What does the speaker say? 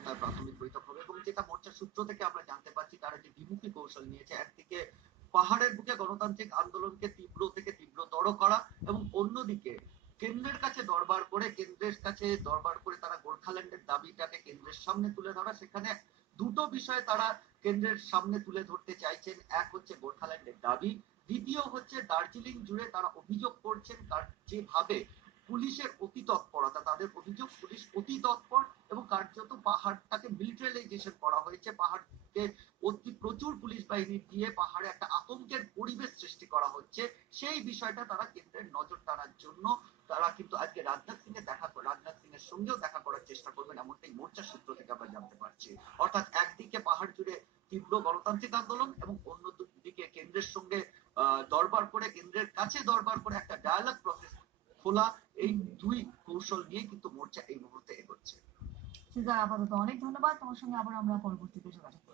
সঙ্গে তার প্রাথমিক বৈঠক হবে এবং যেটা মোর্চা সূত্র থেকে আমরা জানতে পারছি তারা যে দ্বিমুখী কৌশল নিয়েছে, একদিকে পাহাড়ের বুকে গণতান্ত্রিক আন্দোলনকে তীব্র থেকে তীব্রতর করা এবং অন্যদিকে কেন্দ্রের কাছে দরবার করে তারা গোর্খাল্যান্ডের দাবিটাকে কেন্দ্রের সামনে তুলে ধরা। সেখানে দুটো বিষয় তারা কেন্দ্রের সামনে তুলে ধরতে চাইছেন। এক হচ্ছে গোর্খাল্যান্ডের দাবি, দ্বিতীয় হচ্ছে দার্জিলিং জুড়ে তারা অভিযোগ করছেন যেভাবে পুলিশের অতি তৎপরতা, তাদের অভিযোগ পুলিশ অতি তৎপর এবং কার্যত পাহাড়টাকে মিলিটারাইজেশন করা হয়েছে, পাহাড়কে অতি প্রচুর পুলিশ বাহিনী দিয়ে পাহাড়ে একটা আতঙ্কের পরিবেশ সৃষ্টি করা হচ্ছে। সেই বিষয়টা তারা কেন্দ্রের নজর টানার জন্য তারা কিন্তু আজকে রাজনাথ সিং এর সঙ্গেও দেখা করার চেষ্টা করবেন, এমনটাই মোর্চা সূত্র থেকে আমরা জানতে পারছি। অর্থাৎ একদিকে পাহাড় জুড়ে তীব্র গণতান্ত্রিক আন্দোলন এবং অন্যদিকে কেন্দ্রের সঙ্গে কেন্দ্রের কাছে দরবার করে একটা ডায়ালগ প্রসেস খোলা, এই দুই কৌশল নিয়ে কিন্তু মোর্চা এই মুহূর্তে এগোচ্ছে। আপাতত অনেক ধন্যবাদ, তোমার সঙ্গে আবার আমরা পরবর্তীতে যোগাযোগ করব।